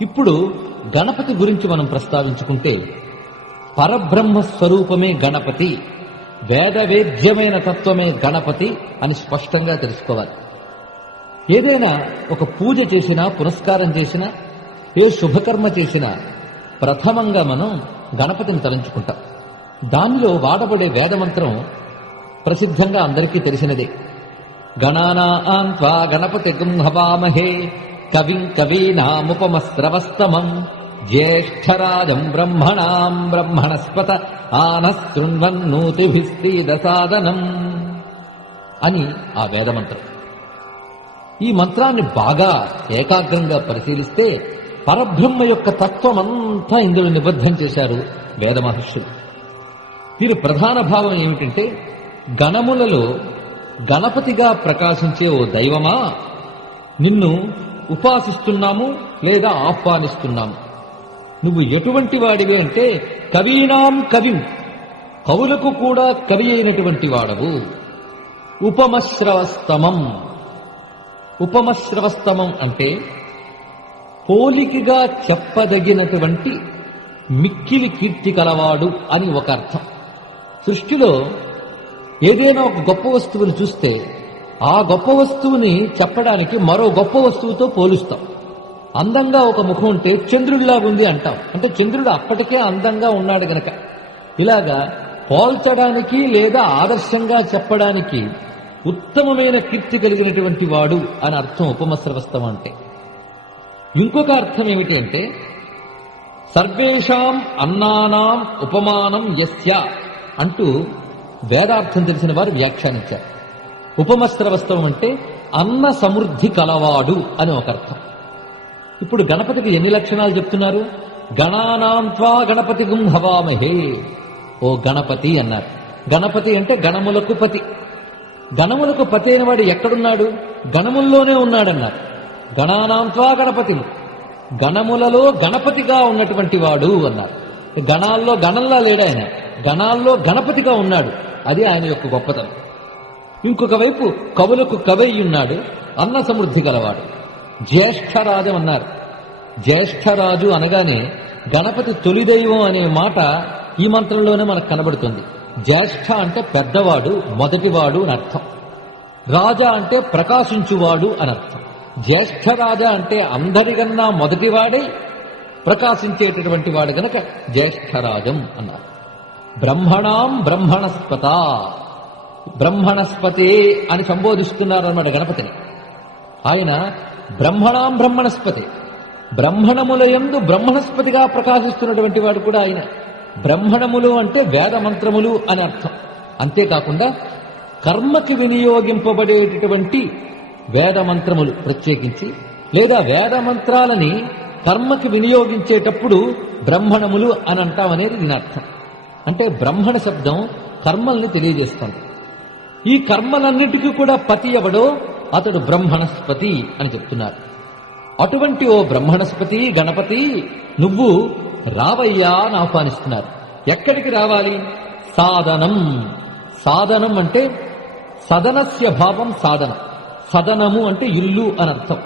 ఇప్పుడు గణపతి గురించి మనం ప్రస్తావించుకుంటే పరబ్రహ్మ స్వరూపమే గణపతి, వేదవేద్యమైన తత్వమే గణపతి అని స్పష్టంగా తెలుసుకోవాలి. ఏదైనా ఒక పూజ చేసినా, పురస్కారం చేసినా, ఏ శుభకర్మ చేసినా ప్రథమంగా మనం గణపతిని తలంచుకుంటాం. దానిలో వాడబడే వేదమంత్రం ప్రసిద్ధంగా అందరికీ తెలిసినదే. గణానాం త్వా గణపతిం హవామహే కవిం కవీనాముపమస్రవస్తమం జ్యేష్ఠరాజం బ్రహ్మణాం బ్రహ్మణస్పత ఆనశృణ్వన్నూతిభిస్తీదసాదనం అని ఆ వేదమంత్రం. ఈ మంత్రాన్ని బాగా ఏకాగ్రంగా పరిశీలిస్తే పరబ్రహ్మ యొక్క తత్వమంతా ఇందులో నిబద్ధం చేశారు వేద మహర్షులు. దీని ప్రధాన భావం ఏమిటంటే, గణములలో గణపతిగా ప్రకాశించే ఓ దైవమా, నిన్ను ఉపాసిస్తున్నాము లేదా ఆహ్వానిస్తున్నాము. నువ్వు ఎటువంటి వాడివి అంటే కవీనాం కవిం, కవులకు కూడా కవి అయినటువంటి వాడవు. ఉపమశ్రవస్తమం, ఉపమశ్రవస్తమం అంటే పోలికగా చెప్పదగినటువంటి మిక్కిలి కీర్తి కలవాడు అని ఒక అర్థం. సృష్టిలో ఏదైనా ఒక గొప్ప వస్తువుని చూస్తే ఆ గొప్ప వస్తువుని చెప్పడానికి మరో గొప్ప వస్తువుతో పోలుస్తాం. అందంగా ఒక ముఖం ఉంటే చంద్రుడిలాగా ఉంది అంటాం, అంటే చంద్రుడు అప్పటికే అందంగా ఉన్నాడు గనక. ఇలాగా పోల్చడానికి లేదా ఆదర్శంగా చెప్పడానికి ఉత్తమమైన కీర్తి కలిగినటువంటి వాడు అని అర్థం ఉపమశ్రవస్తం అంటే. ఇంకొక అర్థం ఏమిటి అంటే, సర్వేషాం అన్నానాం ఉపమానం యస్య అంటూ వేదార్థం తెలిసిన వారు వ్యాఖ్యానించారు. ఉపమశ్రవస్తం అంటే అన్న సమృద్ధి కలవాడు అని ఒక అర్థం. ఇప్పుడు గణపతికి ఎన్ని లక్షణాలు చెప్తున్నారు? గణానాం త్వా గణపతిం హవామహే, ఓ గణపతి అన్నారు. గణపతి అంటే గణములకు పతి. గణములకు పతి అయిన వాడు ఎక్కడున్నాడు? గణముల్లోనే ఉన్నాడన్నారు. గణానాం త్వా గణపతి, గణములలో గణపతిగా ఉన్నటువంటి వాడు అన్నారు. గణాల్లో గణంలా లేడు ఆయన, గణాల్లో గణపతిగా ఉన్నాడు. అది ఆయన యొక్క గొప్పతనం. ఇంకొక వైపు కవులకు కవై ఉన్నాడు, అన్న సమృద్ధి గలవాడు. జ్యేష్ఠరాజం అన్నారు. జ్యేష్ఠరాజు అనగానే గణపతి తొలి దైవం అనే మాట ఈ మంత్రంలోనే మనకు కనబడుతుంది. జ్యేష్ఠ అంటే పెద్దవాడు, మొదటివాడు అని అర్థం. రాజా అంటే ప్రకాశించువాడు అని అర్థం. జ్యేష్ఠరాజ అంటే అందరికన్నా మొదటివాడై ప్రకాశించేటటువంటి వాడు గనక జ్యేష్ఠరాజం అన్నారు. బ్రహ్మణాం బ్రహ్మణస్పత, బ్రహ్మణస్పతే అని సంబోధిస్తున్నారు అన్నమాట గణపతిని. ఆయన బ్రహ్మణాం బ్రహ్మణస్పతి, బ్రహ్మణములయందు బ్రహ్మణస్పతిగా ప్రకాశిస్తున్నటువంటి వాడు కూడా ఆయన. బ్రహ్మణములు అంటే వేద మంత్రములు అని అర్థం. అంతేకాకుండా కర్మకి వినియోగింపబడేటటువంటి వేద మంత్రములు ప్రత్యేకించి, లేదా వేద మంత్రాలని కర్మకి వినియోగించేటప్పుడు బ్రహ్మణములు అని అంటామనేది దీని అర్థం. అంటే బ్రహ్మణ శబ్దం కర్మల్ని తెలియజేస్తుంది. ఈ కర్మలన్నిటికీ కూడా పతి ఎవడో అతడు బ్రహ్మణస్పతి అని చెప్తున్నారు. అటువంటి ఓ బ్రహ్మణస్పతి గణపతి, నువ్వు రావయ్యా అని ఆహ్వానిస్తున్నారు. ఎక్కడికి రావాలి? సాధనం. సాధనం అంటే సదనస్య భావం సాధన. సదనము అంటే ఇల్లు అని అర్థం.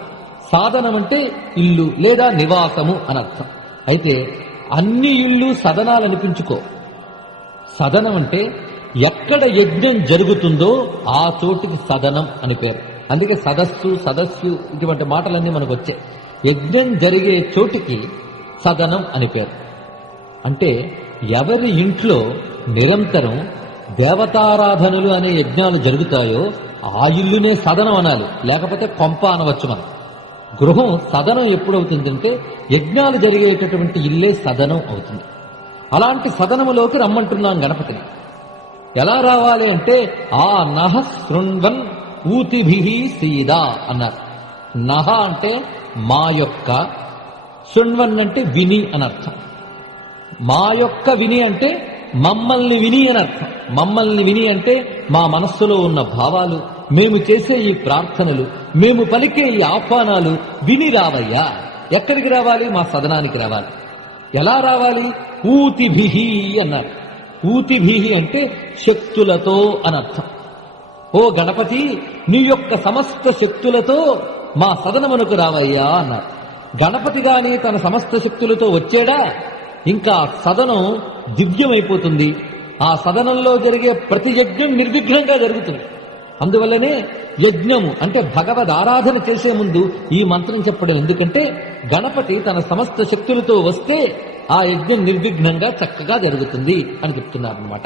సాధనం అంటే ఇల్లు లేదా నివాసము అని అర్థం. అయితే అన్ని ఇల్లు సదనాలు అనిపించుకో. సదనం అంటే ఎక్కడ యజ్ఞం జరుగుతుందో ఆ చోటుకి సదనం అని పేరు. అందుకే సదస్సు, సదస్సు ఇటువంటి మాటలన్నీ మనకు వచ్చాయి. యజ్ఞం జరిగే చోటికి సదనం అని పేరు. అంటే ఎవరి ఇంట్లో నిరంతరం దేవతారాధనలు అనే యజ్ఞాలు జరుగుతాయో ఆ ఇల్లునే సదనం అనాలి, లేకపోతే కొంప అనవచ్చు మనం. గృహం సదనం ఎప్పుడవుతుందంటే యజ్ఞాలు జరిగేటటువంటి ఇల్లే సదనం అవుతుంది. అలాంటి సదనములోకి రమ్మంటున్నాం గణపతిని. ఎలా రావాలి అంటే ఆ నహ శృణ్వన్ ఊతిభిహి సీదా అన్నారు. నహ అంటే మా యొక్క, శృణ్వన్ అంటే విని అని అర్థం. మా యొక్క విని అంటే మమ్మల్ని విని అని అర్థం. మమ్మల్ని విని అంటే మా మనస్సులో ఉన్న భావాలు, మేము చేసే ఈ ప్రార్థనలు, మేము పలికే ఈ ఆహ్వానాలు విని రావయ్యా. ఎక్కడికి రావాలి? మా సదనానికి రావాలి. ఎలా రావాలి? ఊతిభిహి అన్నారు. ఊతిభిహి అంటే శక్తులతో అని అర్థం. ఓ గణపతి, నీ యొక్క సమస్త శక్తులతో మా సదనమునకు రావయ్యా అన్నారు. గణపతి గాని తన సమస్త శక్తులతో వచ్చాడా ఇంకా సదనం దివ్యమైపోతుంది. ఆ సదనంలో జరిగే ప్రతి యజ్ఞం నిర్విఘ్నంగా జరుగుతుంది. అందువల్లనే యజ్ఞము అంటే భగవద్ ఆరాధన చేసే ముందు ఈ మంత్రం చెప్పడం. ఎందుకంటే గణపతి తన సమస్త శక్తులతో వస్తే ఆ యజ్ఞం నిర్విఘ్నంగా చక్కగా జరుగుతుంది అని చెప్తున్నారన్నమాట.